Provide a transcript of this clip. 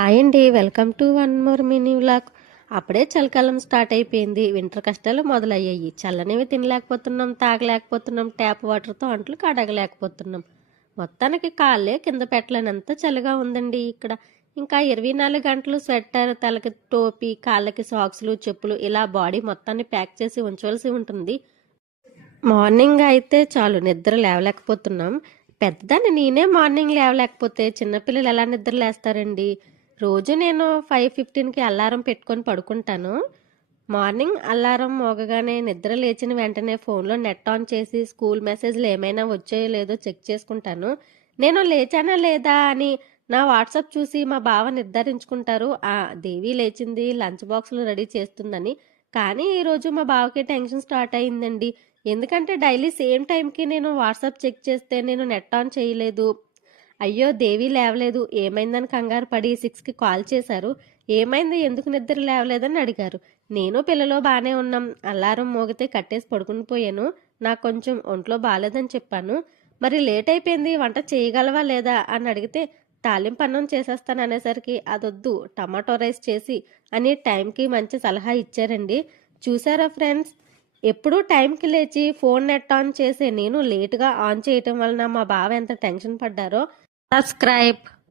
Hi అండి, welcome to one more mini vlog. అప్పుడే చలికాలం స్టార్ట్ అయిపోయింది. వింటర్ కష్టాలు మొదలయ్యాయి. చల్లనివి తినలేకపోతున్నాం, తాగలేకపోతున్నాం, ట్యాప్ వాటర్తో అంట్లు కడగలేకపోతున్నాం. మొత్తానికి కాళ్ళే కింద పెట్టలేనంత చలిగా ఉందండి ఇక్కడ. ఇంకా 24 గంటలు స్వెట్టర్, తలకి టోపీ, కాళ్ళకి సాక్స్లు, చెప్పులు ఇలా బాడీ మొత్తాన్ని ప్యాక్ చేసి ఉంచవలసి ఉంటుంది. మార్నింగ్ అయితే చాలు నిద్ర లేవలేకపోతున్నాం. పెద్దదాన్ని నేనే మార్నింగ్ లేవలేకపోతే చిన్నపిల్లలు ఎలా నిద్ర లేస్తారండి? రోజు నేను 5:15కి అలారం పెట్టుకొని పడుకుంటాను. మార్నింగ్ అలారం మోగగానే నిద్ర లేచిన వెంటనే ఫోన్లో నెట్ ఆన్ చేసి స్కూల్ మెసేజ్లు ఏమైనా వచ్చాయో లేదో చెక్ చేసుకుంటాను. నేను లేచానా లేదా అని నా వాట్సాప్ చూసి మా బావ నిర్ధారించుకుంటారు. దేవి లేచింది, లంచ్ బాక్సులు రెడీ చేస్తుందని. కానీ ఈరోజు మా బావకి టెన్షన్ స్టార్ట్ అయిందండి. ఎందుకంటే డైలీ సేమ్ టైంకి నేను వాట్సాప్ చెక్ చేస్తే నేను నెట్ ఆన్ చేయలేదు. అయ్యో దేవి లేవలేదు, ఏమైందని కంగారు పడి 6కి కాల్ చేశారు. ఏమైంది, ఎందుకు నిద్ర లేవలేదని అడిగారు. నేను పిల్లలో బాగానే ఉన్నాం, అలారం మోగితే కట్టేసి పడుకుని పోయాను, నాకు కొంచెం ఒంట్లో బాగాలేదని చెప్పాను. మరి లేట్ అయిపోయింది, వంట చేయగలవా లేదా అని అడిగితే తాలింపు అన్నం చేసేస్తాను అనేసరికి అదొద్దు, టమాటో రైస్ చేసి అని టైంకి మంచి సలహా ఇచ్చారండి. చూసారా ఫ్రెండ్స్, ఎప్పుడూ టైంకి లేచి ఫోన్ నెట్ ఆన్ చేసే నేను లేటుగా ఆన్ చేయటం వలన మా బావ ఎంత టెన్షన్ పడ్డారో. సబ్స్క్రైబ్.